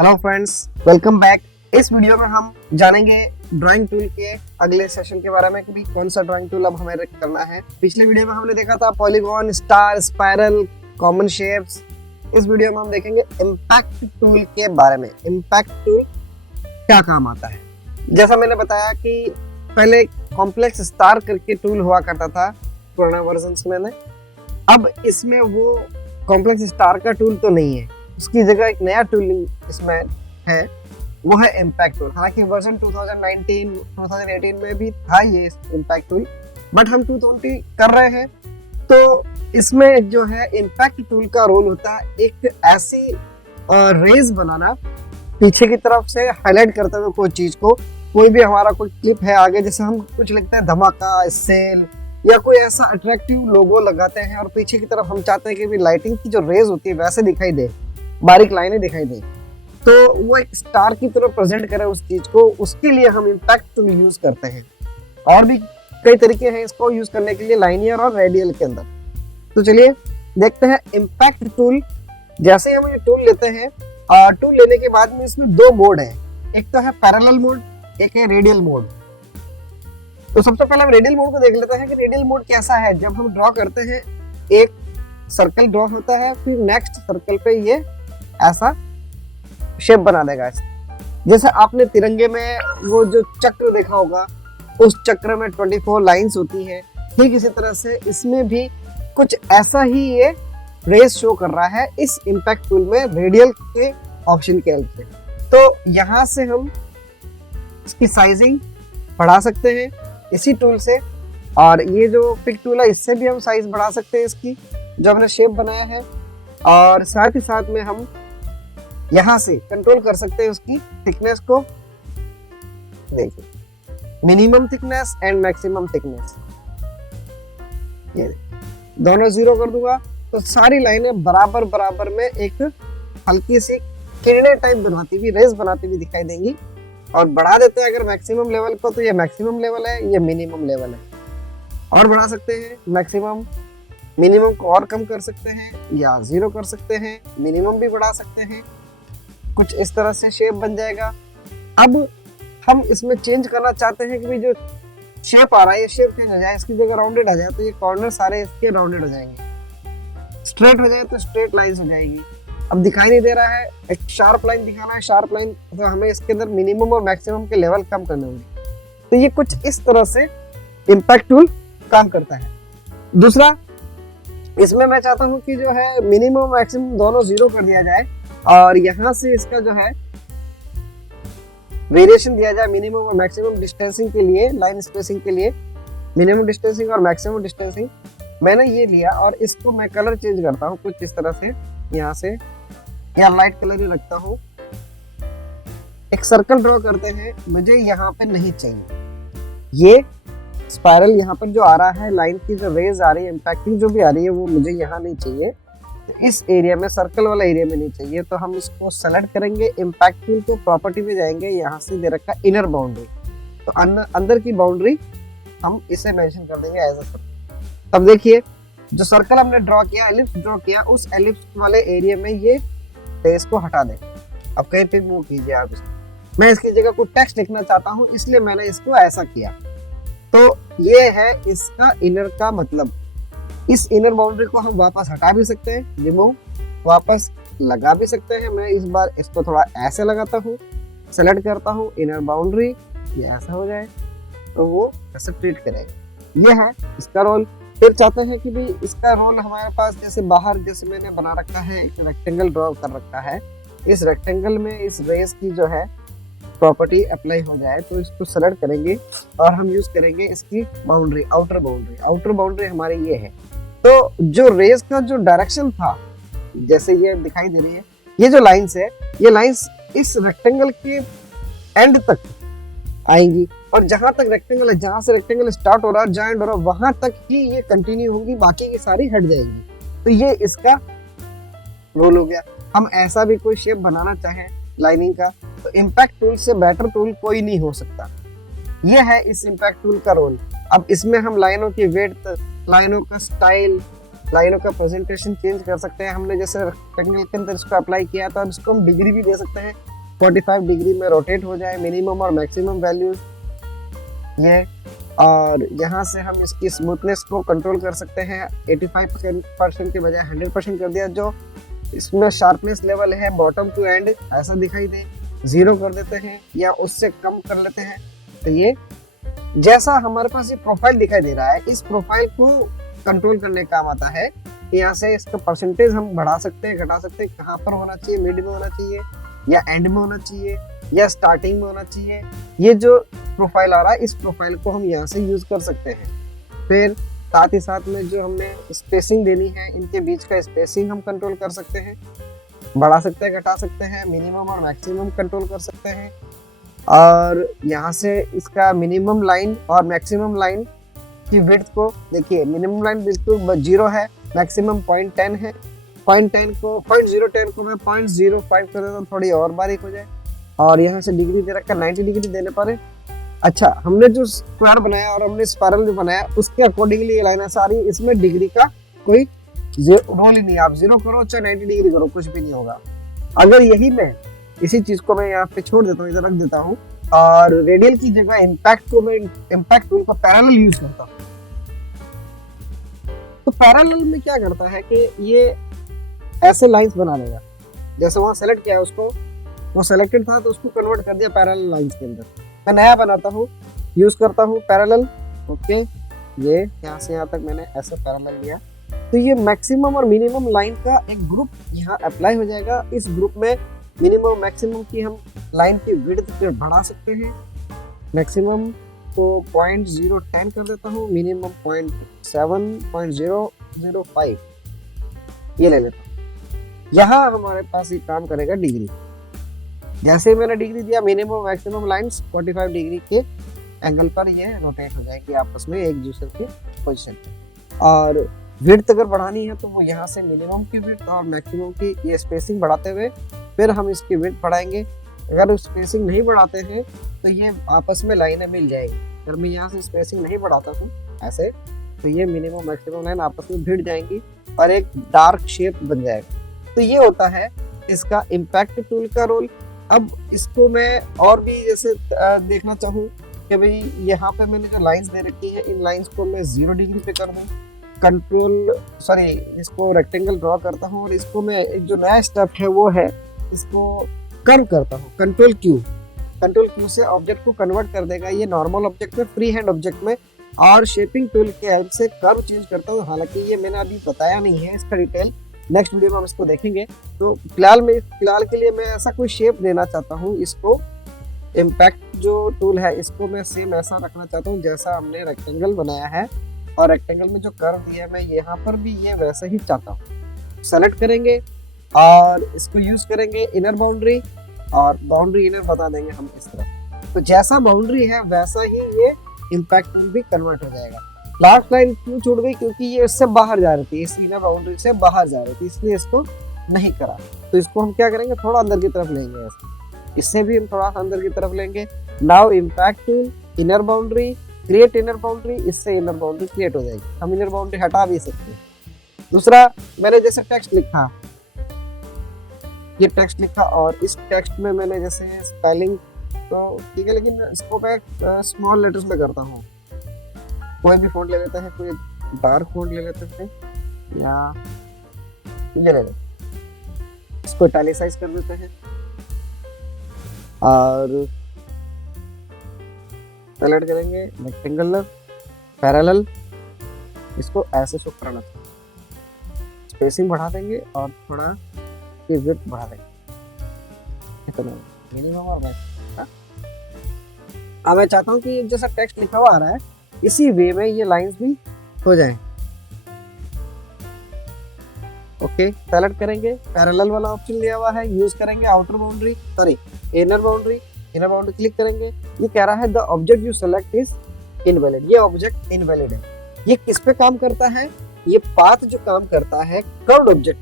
Hello friends, welcome back. इस video में हम जानेंगे ड्राइंग टूल के अगले सेशन के बारे में कि कौन सा ड्राइंग टूल अब हमें करना है। पिछले वीडियो में हमने देखा था polygon, star, spiral, common shapes. इस वीडियो में हम देखेंगे इम्पैक्ट टूल के बारे में। इम्पैक्ट टूल क्या काम आता है। जैसा मैंने बताया कि पहले कॉम्प्लेक्स स्टार करके टूल हुआ करता था पुराना वर्जन में। अब इसमें वो कॉम्प्लेक्स स्टार का टूल तो नहीं है, उसकी जगह एक नया टूल इसमें है, वो है इम्पैक्ट टूल। हालांकि वर्जन 2019 2018 में भी था ये इम्पैक्ट टूल, बट हम 220 कर रहे हैं। तो इसमें जो है इम्पैक्ट टूल का रोल होता है एक ऐसी रेज बनाना, पीछे की तरफ से हाईलाइट करते हुए कोई चीज को। कोई भी हमारा कोई क्लिप है आगे, जैसे हम कुछ लिखते हैं धमाका, सेल या कोई ऐसा अट्रैक्टिव लोगो लगाते हैं और पीछे की तरफ हम चाहते हैं कि भी लाइटिंग की जो रेज होती है वैसे दिखाई दे, बारीक लाइनें दिखाई दे, तो वो एक स्टार की तरह प्रेजेंट करे उस चीज को। उसके लिए हम इम्पैक्ट टूल यूज करते हैं। और भी कई तरीके हैं इसको यूज करने के लिए, लाइनियर और रेडियल के अंदर। तो चलिए देखते हैं इम्पैक्ट टूल। जैसे हम ये टूल लेते हैं, टूल लेने के बाद में इसमें दो मोड है, एक तो है पैरेलल मोड, एक है रेडियल मोड। तो सबसे पहले हम रेडियल मोड को देख लेते हैं कि रेडियल मोड कैसा है। जब हम ड्रॉ करते हैं, एक सर्कल ड्रॉ होता है, फिर नेक्स्ट सर्कल पे ये ऐसा शेप बना देगा। जैसे आपने तिरंगे में वो जो चक्र देखा होगा, उस चक्र में 24 लाइंस होती हैं, ठीक इसी तरह से इसमें भी कुछ ऐसा ही ये रेस शो कर रहा है इस इम्पैक्ट टूल में रेडियल के ऑप्शन के हेल्प से। तो यहाँ से हम इसकी साइजिंग बढ़ा सकते हैं इसी टूल से, और ये जो पिक टूल है इससे भी हम साइज बढ़ा सकते हैं इसकी, जो हमने शेप बनाया है। और साथ ही साथ में हम यहाँ से कंट्रोल कर सकते हैं उसकी थिकनेस को। देखिए, minimum thickness and maximum thickness, ये दोनों 0 कर दूंगा तो सारी लाइनें बराबर बराबर में एक हल्की सी किरणें टाइप बनाती हुई, रेस बनाती हुई दिखाई देंगी। और बढ़ा देते हैं अगर मैक्सिमम लेवल को, तो ये मैक्सिमम लेवल है, ये मिनिमम लेवल है। और बढ़ा सकते हैं मैक्सिमम, मिनिमम को और कम कर सकते हैं या 0 कर सकते हैं, मिनिमम भी बढ़ा सकते हैं। कुछ इस तरह से शेप बन जाएगा। अब हम इसमें चेंज करना चाहते हैं कि भाई जो शेप आ रहा है ये शेप चेंज हो जाए, इसकी जगह राउंडेड आ जाए, तो ये कॉर्नर सारे इसके राउंडेड हो जाएंगे। स्ट्रेट हो जाए तो स्ट्रेट लाइंस हो जाएगी। अब दिखाई नहीं दे रहा है, एक शार्प लाइन दिखाना है, शार्प लाइन, तो हमें इसके अंदर मिनिमम और मैक्सिमम के लेवल कम करने होंगे। तो ये कुछ इस तरह से इम्पैक्ट टूल काम करता है। दूसरा, इसमें मैं चाहता हूं कि जो है मिनिमम मैक्सिमम दोनों 0 कर दिया जाए, और यहाँ से इसका जो है वेरिएशन दिया जाए मिनिमम और मैक्सिमम डिस्टेंसिंग के लिए, लाइन स्पेसिंग के लिए मिनिमम डिस्टेंसिंग और मैक्सिमम डिस्टेंसिंग मैंने ये लिया। और इसको मैं कलर चेंज करता हूँ कुछ इस तरह से, यहाँ से या लाइट कलर ही रखता हूँ। एक सर्कल ड्रॉ करते हैं, मुझे यहाँ पे नहीं चाहिए ये स्पाइरल, यहाँ पर जो आ रहा है लाइन की जो रेज आ रही है, इम्पैक्टिंग जो भी आ रही है, वो मुझे यहाँ नहीं चाहिए। तो इस एरिया में, सर्कल वाला एरिया में नहीं चाहिए, तो हम इसको सेलेक्ट करेंगे, इम्पैक्ट टूल को प्रॉपर्टी में जाएंगे, यहाँ से दे रखा इनर बाउंड्री, तो अंदर की बाउंड्री हम इसे मेंशन कर देंगे एज अ सर्कल। तब देखिए जो सर्कल हमने ड्रॉ किया, एलिप्स ड्रॉ किया, उस एलिप्स वाले एरिया में ये फेस को हटा दें। अब कहीं पे मूव कीजिए आप इसको। मैं इसकी जगह कोई टेक्स्ट लिखना चाहता हूँ, इसलिए मैंने इसको ऐसा किया। तो ये है इसका इनर का मतलब। इस इनर बाउंड्री को हम वापस हटा भी सकते हैं, रिमूव, वापस लगा भी सकते हैं। मैं इस बार इसको थोड़ा ऐसे लगाता हूँ, सेलेक्ट करता हूँ इनर बाउंड्री, ये ऐसा हो जाए तो वो ऐसे ट्रीट करेगा। ये है इसका रोल। फिर चाहते हैं कि भी इसका रोल हमारे पास, जैसे बाहर जैसे मैंने बना रखा है, एक रेक्टेंगल ड्रॉ कर रखा है, इस रेक्टेंगल में इस रेस की जो है प्रॉपर्टी अप्लाई हो जाए, तो इसको सेलेक्ट करेंगे और हम यूज करेंगे इसकी boundary, outer boundary. Outer boundary हमारी ये है। तो जो रेस का जो डायरेक्शन था, जैसे ये दिखाई दे रही है, ये जो लाइंस है, ये लाइंस इस रेक्टेंगल के एंड तक आएंगी, और जहां तक रेक्टेंगल है, जहां से रेक्टेंगल स्टार्ट हो रहा है, जहां एंड हो रहा है, वहां तक ही ये कंटिन्यू होंगी, बाकी की सारी हट जाएगी। तो ये इसका रोल हो गया। हम ऐसा भी कोई शेप बनाना चाहें लाइनिंग का, तो इम्पैक्ट टूल से बेटर टूल कोई नहीं हो सकता। ये है इस इम्पैक्ट टूल का रोल। अब इसमें हम लाइनों की विड्थ, लाइनों का स्टाइल, लाइनों का प्रेजेंटेशन चेंज कर सकते हैं। हमने जैसे रेक्टेंगल के अंदर इसको अप्लाई किया तो अब इसको हम डिग्री भी दे सकते हैं, 45 डिग्री में रोटेट हो जाए, मिनिमम और मैक्सिमम वैल्यूज ये। और यहाँ से हम इसकी स्मूथनेस को कंट्रोल कर सकते हैं, 85% के बजाय 100% कर दिया। जो इसमें शार्पनेस लेवल है बॉटम टू एंड ऐसा दिखाई दे, 0 कर देते हैं या उससे कम कर लेते हैं। तो ये जैसा हमारे पास ये प्रोफाइल दिखाई दे रहा है, इस प्रोफाइल को कंट्रोल करने काम आता है। यहाँ से इसका परसेंटेज हम बढ़ा सकते हैं, घटा सकते हैं, कहाँ पर होना चाहिए, मिड में होना चाहिए या एंड में होना चाहिए या स्टार्टिंग में होना चाहिए। ये जो प्रोफाइल आ रहा है, इस प्रोफाइल को हम यहाँ से यूज कर सकते हैं। फिर साथ ही साथ में जो हमने स्पेसिंग देनी है, इनके बीच का स्पेसिंग हम कंट्रोल कर सकते हैं, बढ़ा सकते हैं, घटा सकते हैं, मिनिमम और मैक्सिमम कंट्रोल कर सकते हैं। और यहाँ से इसका मिनिमम लाइन और मैक्सिमम लाइन की विड्थ को देखिए, मिनिमम लाइन बिल्कुल 0 है, मैक्सिमम 0.10 है। 0.10 को मैं 0.05 कर देता हूँ, थोड़ी और बारीक हो जाए। और यहाँ से डिग्री दे रखा 90 डिग्री देने पर। अच्छा, हमने जो स्क्वायर बनाया और हमने स्पाइरल जो बनाया उसके अकॉर्डिंगली ये लाइन सारी, इसमें डिग्री का कोई रोल ही नहीं है। आप 0 करो चाहे 90 डिग्री करो, कुछ भी नहीं होगा। अगर यही मैं इसी चीज को मैं यहाँ पे छोड़ देता हूँ, इधर रख देता हूँ, और रेडियल की जगह इम्पैक्ट को मैं इम्पैक्ट टूल को पैरेलल यूज करता हूँ, तो पैरेलल में क्या करता है कि ये ऐसे लाइंस बना लेगा। जैसे वहां सेलेक्ट किया है उसको, वो सेलेक्टेड था तो उसको कन्वर्ट कर दिया पैरेलल लाइंस के अंदर। मैं नया बनाता हूँ, यूज करता हूँ पैरेलल। ओके, ये यहाँ से यहाँ तक मैंने ऐसे पैरेलल लिया, तो ये मैक्सिमम और मिनिमम लाइन का एक ग्रुप यहाँ अप्लाई हो जाएगा। इस ग्रुप में मिनिमम मैक्सिमम की हम लाइन की विड्थ फिर बढ़ा सकते हैं। मैक्सिमम को 0.010 कर देता हूँ, मिनिमम 0.005 ये ले लेता हूँ। यहाँ हमारे पास ये काम करेगा डिग्री। जैसे ही मैंने डिग्री दिया, मिनिमम मैक्सिमम लाइंस 45 डिग्री के एंगल पर ये रोटेट हो जाएगी आपस में एक दूसरे के पोजीशन पे। और विड्थ अगर बढ़ानी है तो वो यहाँ से मिनिमम की विड्थ और मैक्सिमम की ये स्पेसिंग बढ़ाते हुए फिर हम इसकी विड्थ बढ़ाएंगे। अगर स्पेसिंग नहीं बढ़ाते हैं तो ये आपस में लाइनें मिल जाएगी। अगर मैं यहाँ से स्पेसिंग नहीं बढ़ाता हूँ ऐसे, तो ये मिनिमम मैक्सिमम लाइन आपस में भिड़ जाएंगी और एक डार्क शेप बन जाएगा। तो ये होता है इसका इम्पैक्ट टूल का रोल। अब इसको मैं और भी जैसे देखना चाहूँ कि भाई यहाँ पे मैंने जो लाइंस दे रखी है, इन लाइंस को मैं 0 डिग्री पे कर दूँ, इसको रेक्टेंगल ड्रॉ करता हूँ और इसको मैं एक जो नया स्टेप है वो है इसको कर्व करता हूँ, कंट्रोल क्यू से ऑब्जेक्ट को कन्वर्ट कर देगा ये नॉर्मल ऑब्जेक्ट में, फ्री हैंड ऑब्जेक्ट में। और शेपिंग टूल के हेल्प से कर्व चेंज करता हूँ। हालांकि ये मैंने अभी बताया नहीं है इसका डिटेल, नेक्स्ट वीडियो में हम इसको देखेंगे। तो फिलहाल के लिए मैं ऐसा कोई शेप देना चाहता हूँ। इसको इम्पैक्ट जो टूल है इसको मैं सेम ऐसा रखना चाहता हूँ जैसा हमने रेक्टेंगल बनाया है, और रेक्टेंगल में जो कर्व दिया है मैं यहाँ पर भी ये वैसा ही चाहता हूँ। सेलेक्ट करेंगे और इसको यूज करेंगे इनर बाउंड्री, और बाउंड्री इनर बता देंगे हम इस तरह। तो जैसा बाउंड्री है वैसा ही ये इम्पैक्ट टूल भी कन्वर्ट हो जाएगा। लास्ट लाइन क्यों छोड़ गई, क्योंकि ये इससे बाहर जा रही थी, इस इनर बाउंड्री से बाहर जा रही थी, इसलिए इसको नहीं करा। तो इसको हम क्या करेंगे, थोड़ा अंदर की तरफ लेंगे, इससे भी हम थोड़ा अंदर की तरफ लेंगे। Now impact tool, inner boundary, create inner boundary, इससे इनर बाउंड्री क्रिएट हो जाएगी। हम इनर बाउंड्री हटा भी सकते हैं। दूसरा, मैंने जैसे टेक्स्ट लिखा, ये टेक्स्ट लिखा और इस टेक्स्ट में मैंने जैसे स्पेलिंग तो ठीक है, लेकिन इसको मैं स्मॉल लेटर्स में करता हूँ। कोई भी फ़ॉन्ट ले लेते हैं, कोई डार्क फ़ॉन्ट ले लेते हैं या ये ले लेते हैं, इसको इटैलिसाइज कर देते हैं और सेलेक्ट करेंगे रेक्टेंगल पैरेलल, इसको ऐसे शो कराना चाहिए। स्पेसिंग बढ़ा देंगे और थोड़ा विड्थ बढ़ा देंगे, इतना मिनिमम और मैक्सिमम। अब मैं चाहता हूँ कि जैसा टेक्स्ट लिखा हुआ आ रहा है इसी वे में ये लाइंस भी हो जाएं। ओके, सेलेक्ट करेंगे, पैरेलल वाला ऑप्शन लिया हुआ है, यूज करेंगे outer boundary, inner boundary click करेंगे। ये कह रहा है the object you select is invalid, ये ऑब्जेक्ट इनवैलिड है। ये किस पे काम करता है, ये पाथ जो काम करता है कर्व्ड ऑब्जेक्ट,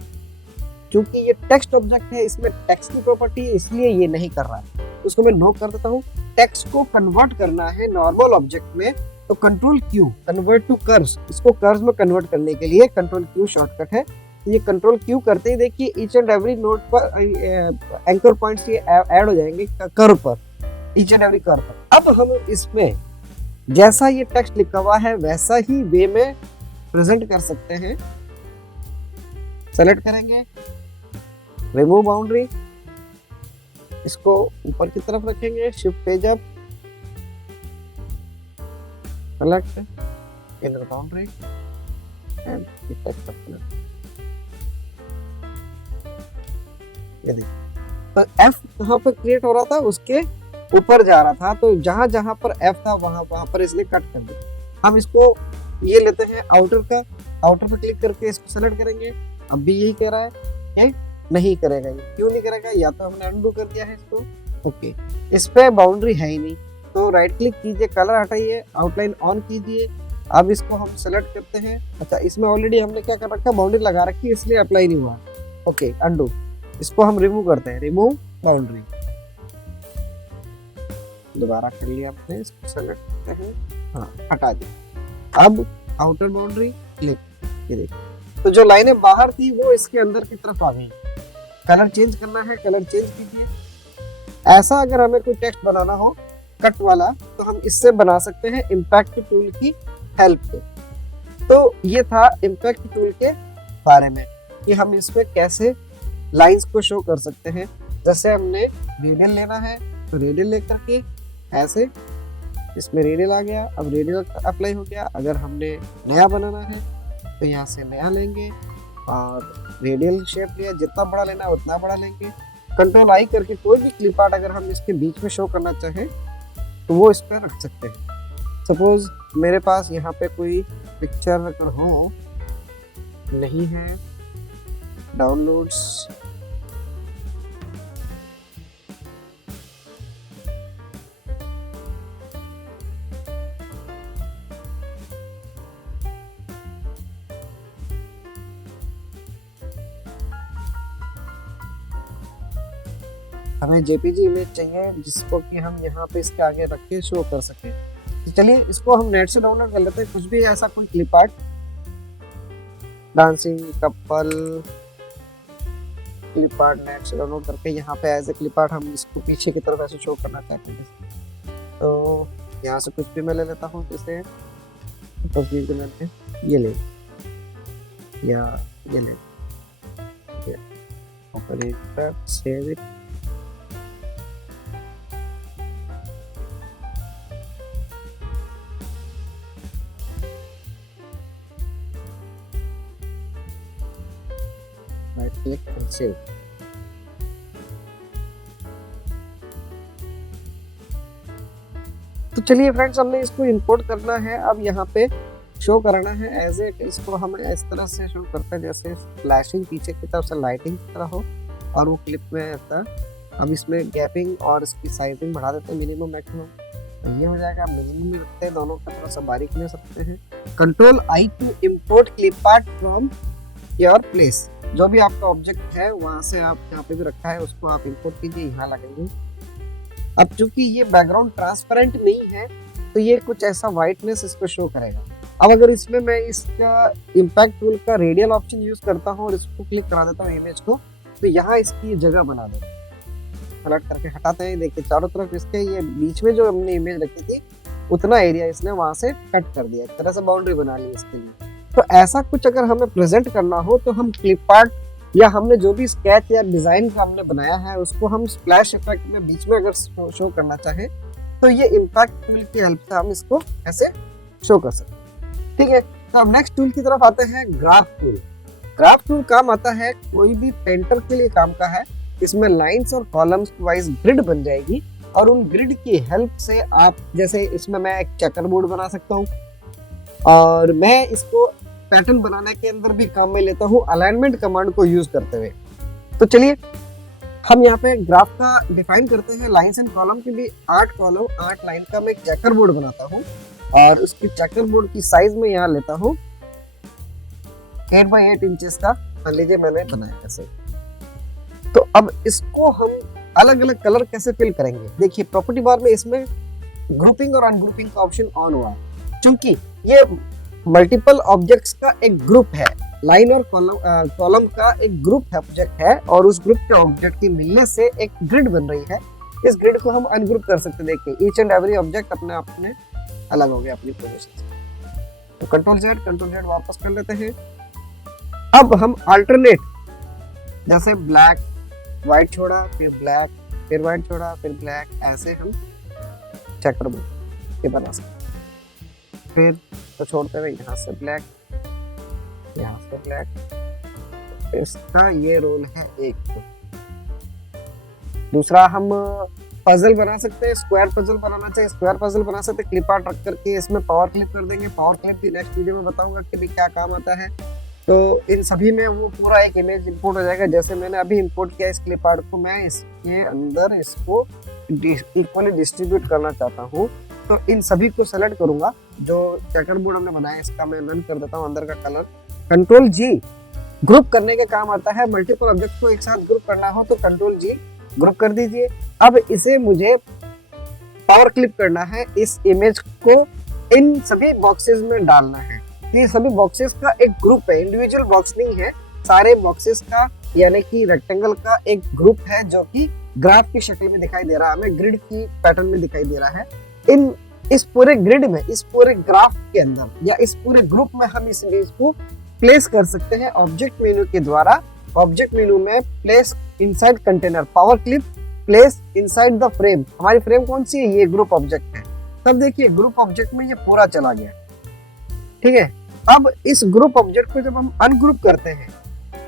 क्योंकि ये टेक्स्ट ऑब्जेक्ट है, इसमें टेक्स्ट की प्रॉपर्टी है, इसलिए ये नहीं कर रहा है। उसको मैं नो कर देता हूँ। टेक्स्ट को कन्वर्ट करना है नॉर्मल ऑब्जेक्ट में, तो control Q convert to curves, इसको कर्व्स में कन्वर्ट करने के लिए कंट्रोल क्यू शॉर्टकट है। ये कंट्रोल क्यू करते ही देखिए ईच एंड एवरी नोड पर एंकर पॉइंट्स ये ऐड हो जाएंगे कर्व पर, ईच एंड एवरी कर्व पर। अब हम इसमें जैसा ये टेक्स्ट लिखा हुआ है वैसा ही वे में प्रेजेंट कर सकते हैं। सेलेक्ट करेंगे, रिमूव बाउंड्री, इसको ऊपर की तरफ रखेंगे, shift page up, select inner boundary and text colour. ये देखिए तो F कहाँ पर क्रिएट हो रहा था, उसके ऊपर जा रहा था, तो जहां जहां पर F था वहां पर इसने कट कर दिया। हम इसको ये लेते हैं आउटर का, आउटर पर क्लिक करके इसको सेलेक्ट करेंगे। अब भी यही कह रहा है, ये नहीं करेगा, ये क्यों नहीं करेगा, या तो हमने अनडू कर दिया है इसको। ओके, इस पे बाउंड्री है ही नहीं, तो राइट क्लिक कीजिए, कलर हटाइए, आउटलाइन ऑन कीजिए। अब इसको हम सेलेक्ट करते हैं। अच्छा, इसमें ऑलरेडी हमने क्या कर रखा है, बाउंड्री लगा रखी है, इसलिए अप्लाई नहीं हुआ। ओके, अनडू, इसको हम रिमूव करते हैं, रिमूव बाउंड्री, दोबारा कर लिया आपने, इसको सेलेक्ट करते हैं, हाँ हटा दिया। अब आउटर बाउंड्री क्लिक, ये देखिए तो जो लाइनें बाहर थी वो इसके अंदर की तरफ आ गई। कलर चेंज करना है, कलर चेंज कीजिए। ऐसा अगर हमें कोई टेक्स्ट बनाना हो कट वाला, तो हम इससे बना सकते हैं इम्पैक्ट टूल की हेल्प से। तो ये था इम्पैक्ट टूल के बारे में कि हम इसमें कैसे लाइंस को शो कर सकते हैं। जैसे हमने रेडियल लेना है तो रेडियल लेकर के ऐसे, इसमें रेडियल आ गया, अब रेडियल अप्लाई हो गया। अगर हमने नया बनाना है तो यहाँ से नया लेंगे और रेडियल शेप लिया, जितना बड़ा लेना है उतना बड़ा लेंगे। कंट्रोल आई करके कोई भी क्लिप आर्ट अगर हम इसके बीच में शो करना चाहें तो वो इस पर रख सकते हैं। सपोज मेरे पास यहाँ पे कोई पिक्चर अगर हो, नहीं है, डाउनलोड्स, हमें जेपीजी इमेज चाहिए जिसको कि हम यहाँ पे इसके आगे रख के शो कर सके। तो चलिए इसको हम नेट से डाउनलोड कर लेते हैं, कुछ भी ऐसा कोई clip art, dancing couple clip art net से डाउनलोड करके यहाँ पे एज ए क्लिप आर्ट हम इसको पीछे की तरफ ऐसे शो करना चाहते हैं। तो यहाँ से कुछ भी मैं ले लेता हूँ, जैसे तस्वीर को लेते हैं, ये ले या ये ले, save it, right click and save। तो चलिए फ्रेंड्स, हमने इसको इंपोर्ट करना है, अब यहाँ पे शो कराना है एज ए, इसको हम इस तरह से शो करते हैं जैसे फ्लैशिंग पीछे की तरफ से लाइटिंग की तरह हो और वो क्लिप में ऐसा। अब इसमें गैपिंग और इसकी साइजिंग बढ़ा देते हैं मिनिमम मैक्सिमम, ये हो जाएगा। मिनिमम में रखते हैं, दोनों का थोड़ा सा बारीक ले सकते हैं। Control I to import clip art from your place, जो भी आपका ऑब्जेक्ट है वहां से आप जहाँ पे भी रखा है उसको आप इंपोर्ट कीजिए, यहाँ लगेंगे। अब चूंकि ये बैकग्राउंड ट्रांसपेरेंट नहीं है तो ये कुछ ऐसा व्हाइटनेस इसको शो करेगा। अब अगर इसमें मैं इसका इम्पैक्ट टूल का रेडियल ऑप्शन यूज करता हूँ और इसको क्लिक करा देता हूँ इमेज को, तो यहाँ इसकी जगह बना दो, सेलेक्ट करके हटाते हैं। देखिए चारों तरफ इसके ये बीच में जो हमने इमेज रखी थी उतना एरिया इसने वहां से कट कर दिया, एक तरह से बाउंड्री बना ली इसके लिए। तो ऐसा कुछ अगर हमें प्रेजेंट करना हो तो हम क्लिप आर्ट या हमने जो भी स्केच या डिजाइन का हमने बनाया है उसको हम स्प्लैश इफेक्ट में बीच में अगर शो करना चाहें तो ये इम्पैक्ट टूल की हेल्प से हम इसको ऐसे शो कर सकते हैं। ठीक है, तो अब नेक्स्ट टूल की तरफ आते हैं, ग्राफ टूल। ग्राफ टूल काम आता है कोई भी पेंटर के लिए काम का है। इसमें लाइंस और कॉलम्स वाइज ग्रिड बन जाएगी और उन ग्रिड की हेल्प से आप, जैसे इसमें मैं एक चेकर बोर्ड बना सकता हूँ और मैं इसको पैटर्न बनाने के अंदर भी काम में लेता हूँ अलाइनमेंट कमांड को यूज करते हुए। तो चलिए हम यहाँ पे ग्राफ का डिफाइन करते हैं। लाइंस एंड कॉलम के लिए 8 कॉलम 8 लाइन का मैं एक चेकर बोर्ड बनाता हूँ और उसकी चेकर बोर्ड की साइज में यहाँ लेता हूँ 8 बाई 8 इंचेस का, मान लीजिए मैंने बनाया ऐसे। तो अब इसको हम अलग अलग कलर कैसे फिल करेंगे, देखिए प्रॉपर्टी बार में इसमें ग्रुपिंग और अनग्रुपिंग का ऑप्शन ऑन हुआ है। चूंकि ये मल्टीपल ऑब्जेक्ट्स का एक ग्रुप है, लाइन और कॉलम का एक ग्रुप है, ऑब्जेक्ट है, और उस ग्रुप के ऑब्जेक्ट के मिलने से एक ग्रिड बन रही है। इस ग्रिड को हम अनग्रुप कर सकते हैं। देखिए ईच एंड एवरी ऑब्जेक्ट अपने आप में अलग हो गया अपनी पोजीशन से। तो कंट्रोल जेड वापस कर लेते हैं। अब हम अल्टरनेट, जैसे ब्लैक व्हाइट छोड़ा, फिर ब्लैक, फिर व्हाइट छोड़ा, फिर ब्लैक, ऐसे हम चेकर बोर्ड के बना सकते हैं। फिर तो छोड़ते हुए यहाँ से ब्लैक, यहाँ से ब्लैक, इसका ये रोल है एक। दूसरा हम पजल बना सकते हैं, स्क्वायर पजल बनाना चाहिए, स्क्वायर पजल बना सकते हैं क्लिप आर्ट रख करके। इसमें पावर क्लिप कर देंगे, पावर क्लिप भी नेक्स्ट वीडियो में बताऊंगा कि भी क्या काम आता है। तो इन सभी में वो पूरा एक इमेज इंपोर्ट हो जाएगा। जैसे मैंने अभी इंपोर्ट किया इस क्लिप आर्ट को, मैं इसके अंदर इसको इक्वली डिस्ट्रीब्यूट करना चाहता हूँ। तो इन सभी को सेलेक्ट करूंगा। जो चेकर बोर्ड हमने बनाया इसका मैं रन कर देता हूँ अंदर का कलर। कंट्रोल जी ग्रुप करने के काम आता है। मल्टीपल ऑब्जेक्ट को एक साथ ग्रुप करना हो तो कंट्रोल जी ग्रुप कर दीजिए। अब इसे मुझे पावर क्लिप करना है, इस इमेज को इन सभी बॉक्सेस में डालना है। ये सभी बॉक्सेस का एक ग्रुप है, इंडिविजुअल बॉक्स नहीं है, सारे बॉक्सेस का यानी कि रेक्टेंगल का एक ग्रुप है जो कि ग्राफ की शक्ल में दिखाई दे रहा है, हमें ग्रिड की पैटर्न में दिखाई दे रहा है। इस पूरे ग्रिड में, इस पूरे ग्राफ के अंदर या इस पूरे ग्रुप में हम इस इमेज को प्लेस कर सकते हैं ऑब्जेक्ट मेन्यू के द्वारा। ऑब्जेक्ट मेन्यू में place inside container, power clip place inside the frame. हमारी फ्रेम कौन सी है? ये ग्रुप ऑब्जेक्ट है। तब देखिए ग्रुप ऑब्जेक्ट में ये पूरा चला गया, ठीक है। अब इस ग्रुप ऑब्जेक्ट को जब हम अनग्रुप करते हैं,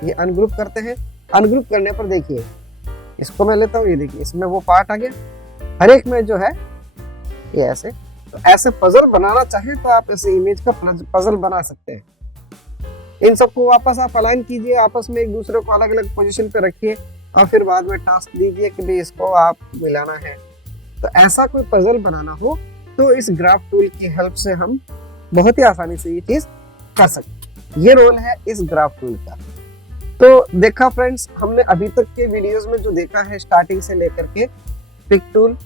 ये अनग्रुप करते हैं, अनग्रुप करने पर देखिए इसको मैं लेता हूँ, ये देखिए इसमें वो पार्ट आ गया। हर एक में जो है ये ऐसे, तो ऐसे पजल बनाना चाहे तो आप इस इमेज का पजल बना सकते हैं। इन सबको वापस आप अलाइन कीजिए, आपस में एक दूसरे को अलग अलग पोजीशन पे रखिए और फिर बाद में टास्क दीजिए कि भाई इसको आप मिलाना है। तो ऐसा कोई पजल बनाना हो तो इस ग्राफ टूल की हेल्प से हम बहुत ही आसानी से ये चीज कर सकते। ये रोल है इस ग्राफ टूल का। तो देखा फ्रेंड्स, हमने अभी तक के वीडियोस में जो देखा है स्टार्टिंग से लेकर के pick tool,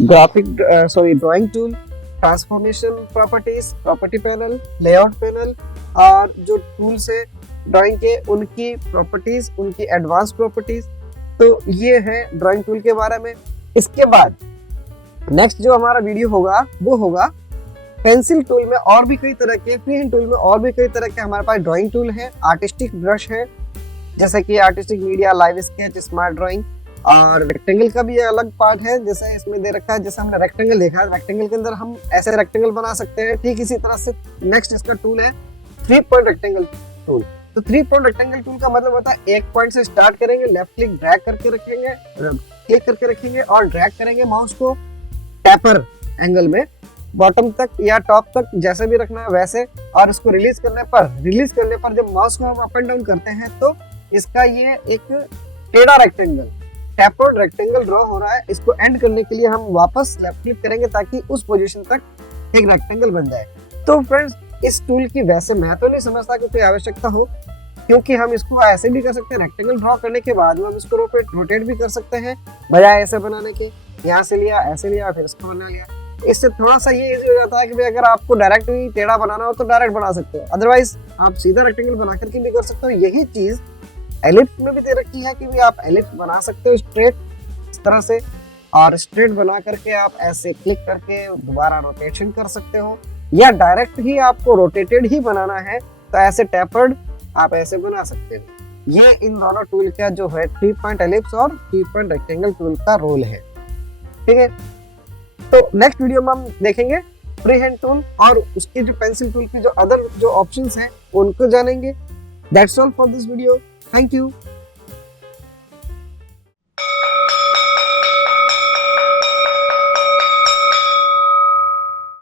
drawing tool, transformation properties, property panel, layout panel और जो टूल्स है ड्राइंग के उनकी प्रॉपर्टीज, उनकी एडवांस प्रॉपर्टीज। तो ये है ड्राइंग टूल के बारे में। इसके बाद नेक्स्ट जो हमारा वीडियो होगा वो होगा पेंसिल टूल में और भी कई तरह के, फ्री हैंड टूल में और भी कई तरह के हमारे पास ड्राइंग टूल है, आर्टिस्टिक ब्रश है, जैसे कि artistic media, live sketch, smart drawing, और रेक्टेंगल का भी अलग पार्ट है जैसे इसमें दे रखा है। जैसे हमने रेक्टेंगल देखा है, रेक्टेंगल के अंदर हम ऐसे रेक्टेंगल बना सकते हैं। ठीक इसी तरह से नेक्स्ट इसका टूल है 3 पॉइंट रेक्टेंगल टूल। तो 3 पॉइंट रेक्टेंगल टूल का मतलब होता है एक पॉइंट से स्टार्ट करेंगे, लेफ्ट क्लिक ड्रैग करके रखेंगे, क्लिक करके रखेंगे और ड्रैग करेंगे माउस को टैपर एंगल में बॉटम तक या टॉप तक, जैसे भी रखना है वैसे। और इसको रिलीज करने पर जब माउस को हम अप एंड डाउन करते हैं तो इसका ये एक टेढ़ा रेक्टेंगल, टैपर्ड रेक्टेंगल ड्रॉ हो रहा है। इसको एंड करने के लिए हम वापस लेफ्ट क्लिक करेंगे ताकि उस पोजीशन तक एक रेक्टेंगल बन जाए। तो फ्रेंड्स, इस टूल की वैसे मैं तो नहीं समझता कि कोई आवश्यकता हो, क्योंकि हम इसको ऐसे भी कर सकते हैं। रेक्टेंगल ड्रॉ करने के बाद हम इसको रोटेट भी कर सकते हैं, बजाय ऐसे बनाने के। यहाँ से लिया, ऐसे लिया, फिर इसको बना लिया। इससे थोड़ा सा ये इजी हो जाता है कि भाई अगर आपको डायरेक्ट ही टेढ़ा बनाना हो तो डायरेक्ट बना सकते हो, अदरवाइज आप सीधा रेक्टेंगल बना करके भी कर सकते हो। यही चीज एलिप्स में भी दे रखी है कि भी आप एलिप्स बना सकते हो स्ट्रेट इस तरह से, और स्ट्रेट बना करके आप ऐसे क्लिक करके दोबारा रोटेशन कर सकते हो, या डायरेक्ट ही आपको रोटेटेड ही बनाना है तो ऐसे टैपर्ड आप ऐसे बना सकते हो। ये इन दोनों टूल का जो है 3 पॉइंट एलिप्स और 3 पॉइंट रेक्टेंगल टूल का रोल है, ठीक है। तो नेक्स्ट वीडियो में हम देखेंगे फ्री हैंड टूल और उसकी जो पेंसिल टूल की जो अदर जो ऑप्शंस हैं उनको जानेंगे। That's all for this video. Thank you.